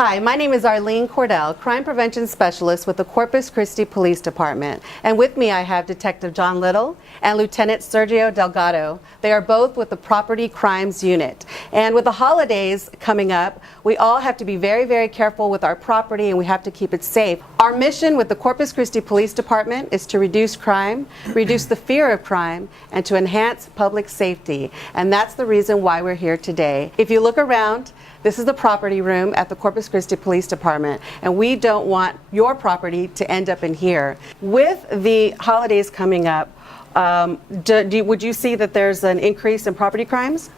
Hi, my name is Arlene Cordell, Crime Prevention Specialist with the Corpus Christi Police Department. And with me I have Detective John Little and Lieutenant Sergio Delgado. They are both with the Property Crimes Unit. And with the holidays coming up, we all have to be very, very careful with our property and we have to keep it safe. Our mission with the Corpus Christi Police Department is to reduce crime, reduce the fear of crime, and to enhance public safety. And that's the reason why we're here today. If you look around, this is the property room at the Corpus Christi Police Department, and we don't want your property to end up in here. With the holidays coming up, would you see that there's an increase in property crimes?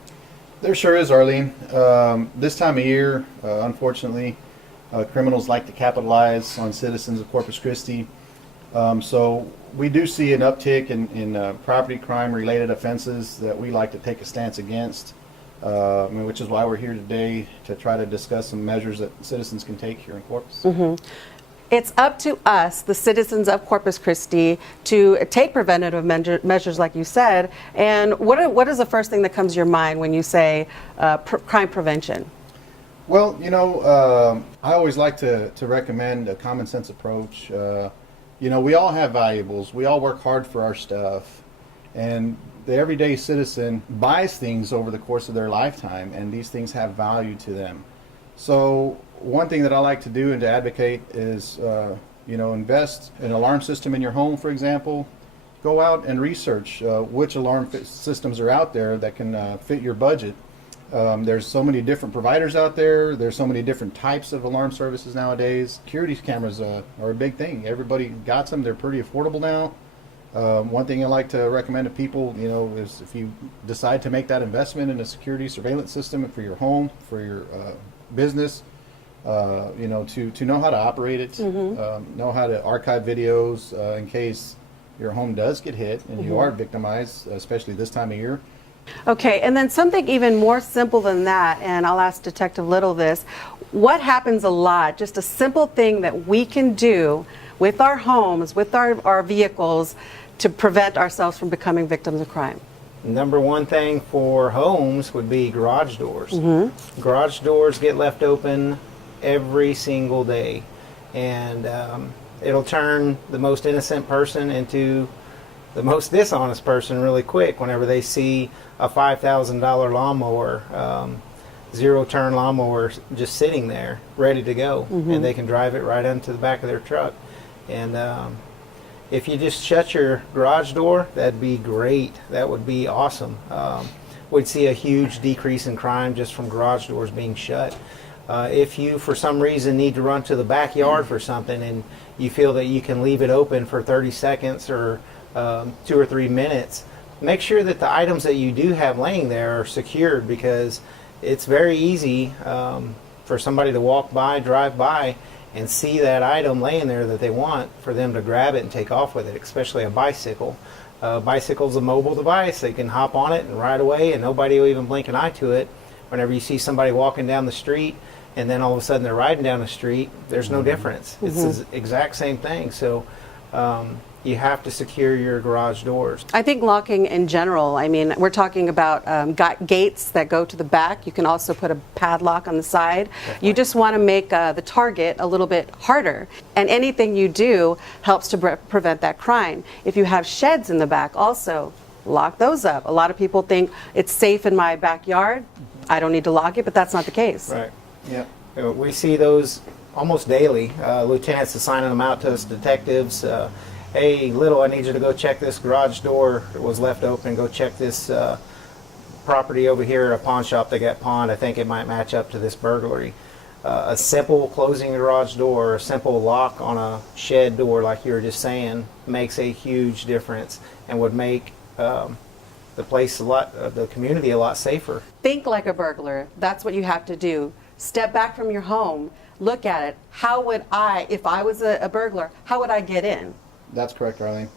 There sure is, Arlene. This time of year, unfortunately, criminals like to capitalize on citizens of Corpus Christi. So we do see an uptick in property crime related offenses that we like to take a stance against. Which is why we're here today, to try to discuss some measures that citizens can take here in Corpus. Mm-hmm. It's up to us, the citizens of Corpus Christi, to take preventative measures like you said. And what is the first thing that comes to your mind when you say crime prevention? Well, I always like to recommend a common sense approach. We all have valuables. We all work hard for our stuff. And the everyday citizen buys things over the course of their lifetime, and these things have value to them. So one thing that I like to do and to advocate is, invest in an alarm system in your home, for example. Go out and research which alarm systems are out there that can fit your budget. There's so many different providers out there. There's so many different types of alarm services nowadays. Security cameras are a big thing. Everybody got them. They're pretty affordable now. One thing I like to recommend to people, is if you decide to make that investment in a security surveillance system for your home, for your business, to know how to operate it, Mm-hmm. Know how to archive videos in case your home does get hit and you are victimized, especially this time of year. Okay, and then something even more simple than that, and I'll ask Detective Little this. What happens a lot, just a simple thing that we can do with our homes, with our vehicles, to prevent ourselves from becoming victims of crime? Number one thing for homes would be garage doors. Mm-hmm. Garage doors get left open every single day, and it'll turn the most innocent person into the most dishonest person really quick whenever they see a $5,000 lawnmower, zero-turn lawnmower just sitting there ready to go, and they can drive it right into the back of their truck. And if you just shut your garage door, that'd be great. That would be awesome. We'd see a huge decrease in crime just from garage doors being shut. If you, for some reason, need to run to the backyard for something and you feel that you can leave it open for 30 seconds or 2 or 3 minutes, make sure that the items that you do have laying there are secured, because it's very easy for somebody to walk by, drive by, and see that item laying there that they want, for them to grab it and take off with it, especially a bicycle. Bicycle's a mobile device. They can hop on it and ride away, and nobody will even blink an eye to it. Whenever you see somebody walking down the street, and then all of a sudden they're riding down the street, there's no difference. It's the exact same thing. So you have to secure your garage doors. I think locking in general, we're talking about gates that go to the back. You can also put a padlock on the side. Definitely. You just want to make the target a little bit harder. And anything you do helps to prevent that crime. If you have sheds in the back, also lock those up. A lot of people think it's safe in my backyard, I don't need to lock it, but that's not the case. Right. Yeah. We see those almost daily. Lieutenants assigning them out to us detectives. Hey, Little, I need you to go check this garage door. It was left open. Go check this property over here, a pawn shop that got pawned. I think it might match up to this burglary. A simple closing garage door, a simple lock on a shed door, like you were just saying, makes a huge difference and would make the place the community a lot safer. Think like a burglar. That's what you have to do. Step back from your home. Look at it. How would I, if I was a burglar, how would I get in? That's correct, Arlene.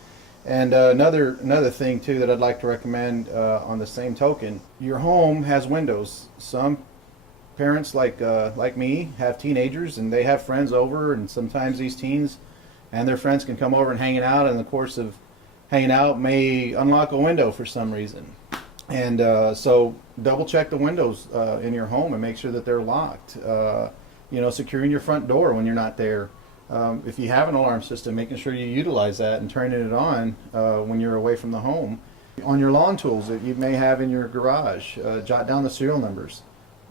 And another thing too that I'd like to recommend on the same token, your home has windows. Some parents like me have teenagers and they have friends over, and sometimes these teens and their friends can come over and hanging out, and in the course of hanging out may unlock a window for some reason. And so double check the windows in your home and make sure that they're locked. securing your front door when you're not there. If you have an alarm system, making sure you utilize that and turning it on when you're away from the home. On your lawn tools that you may have in your garage, jot down the serial numbers.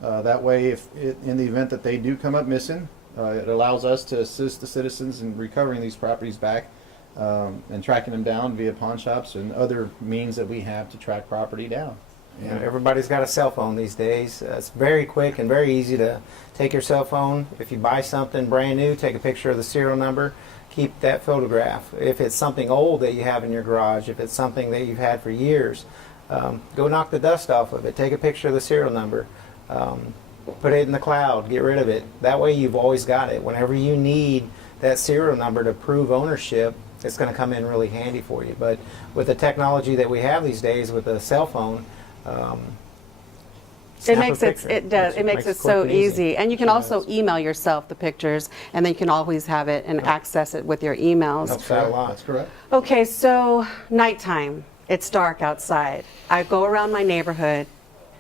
That way, in the event that they do come up missing, it allows us to assist the citizens in recovering these properties back and tracking them down via pawn shops and other means that we have to track property down. Everybody's got a cell phone these days. It's very quick and very easy to take your cell phone. If you buy something brand new, take a picture of the serial number, keep that photograph. If it's something old that you have in your garage, if it's something that you've had for years, go knock the dust off of it. Take a picture of the serial number. Put it in the cloud. Get rid of it. That way you've always got it. Whenever you need that serial number to prove ownership, it's going to come in really handy for you. But with the technology that we have these days with a cell phone, it makes it so easy. And you can also email yourself the pictures, and then you can always have it and access it with your emails. Helps out a lot. That's correct. Okay, so nighttime, it's dark outside. I go around my neighborhood,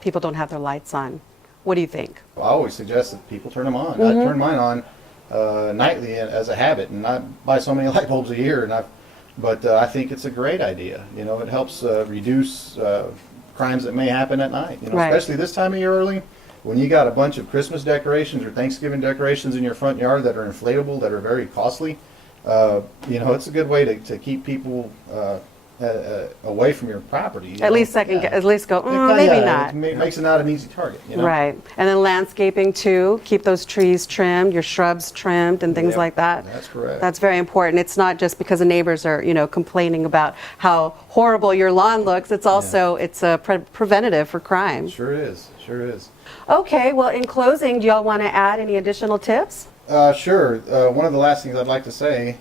people don't have their lights on. What do you think? I always suggest that people turn them on. I turn mine on nightly as a habit, and I buy so many light bulbs a year. But I think it's a great idea. It helps reduce crimes that may happen at night. Right. Especially this time of year early, when you got a bunch of Christmas decorations or Thanksgiving decorations in your front yard that are inflatable, that are very costly. It's a good way to keep people away from your property. At least go, maybe not. It makes it not an easy target. Right. And then landscaping too, keep those trees trimmed, your shrubs trimmed and things Yep, like that. that's correct. That's very important. It's not just because the neighbors are, complaining about how horrible your lawn looks. It's also, it's a preventative for crime. Sure is. Okay, well, in closing, do y'all want to add any additional tips? Sure. One of the last things I'd like to say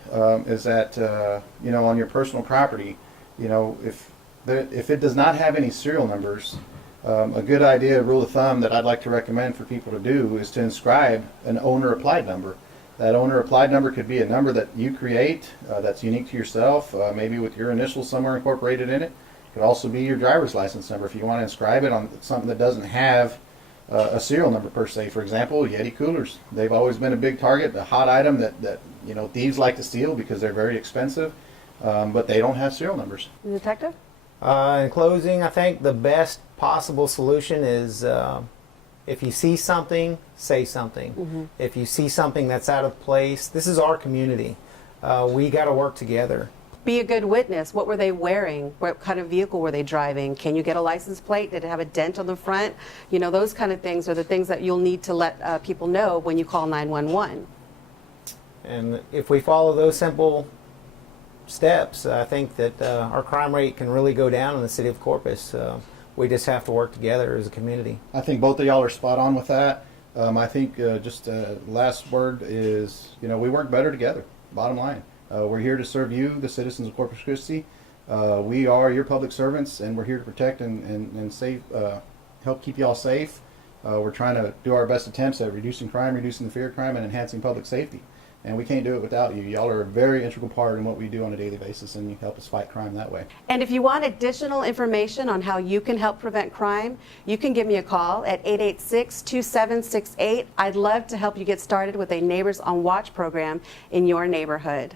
is that, on your personal property, if it does not have any serial numbers, a good idea, rule of thumb that I'd like to recommend for people to do is to inscribe an owner applied number. That owner applied number could be a number that you create that's unique to yourself, maybe with your initials somewhere incorporated in it. It could also be your driver's license number if you want to inscribe it on something that doesn't have a serial number per se. For example, Yeti coolers. They've always been a big target, a hot item that thieves like to steal because they're very expensive. But they don't have serial numbers. Detective? In closing, I think the best possible solution is if you see something, say something. If you see something that's out of place, this is our community. We got to work together. Be a good witness. What were they wearing? What kind of vehicle were they driving? Can you get a license plate? Did it have a dent on the front? Those kind of things are the things that you'll need to let people know when you call 911. And if we follow those simple steps, I think that our crime rate can really go down in the city of Corpus. We just have to work together as a community. I think both of y'all are spot on with that. I think just last word is, we work better together, bottom line. We're here to serve you, the citizens of Corpus Christi. We are your public servants, and we're here to protect and save, help keep y'all safe. We're trying to do our best attempts at reducing crime, reducing the fear of crime, and enhancing public safety. And we can't do it without you. Y'all are a very integral part in what we do on a daily basis, and you help us fight crime that way. And if you want additional information on how you can help prevent crime, you can give me a call at 886-2768. I'd love to help you get started with a Neighbors on Watch program in your neighborhood.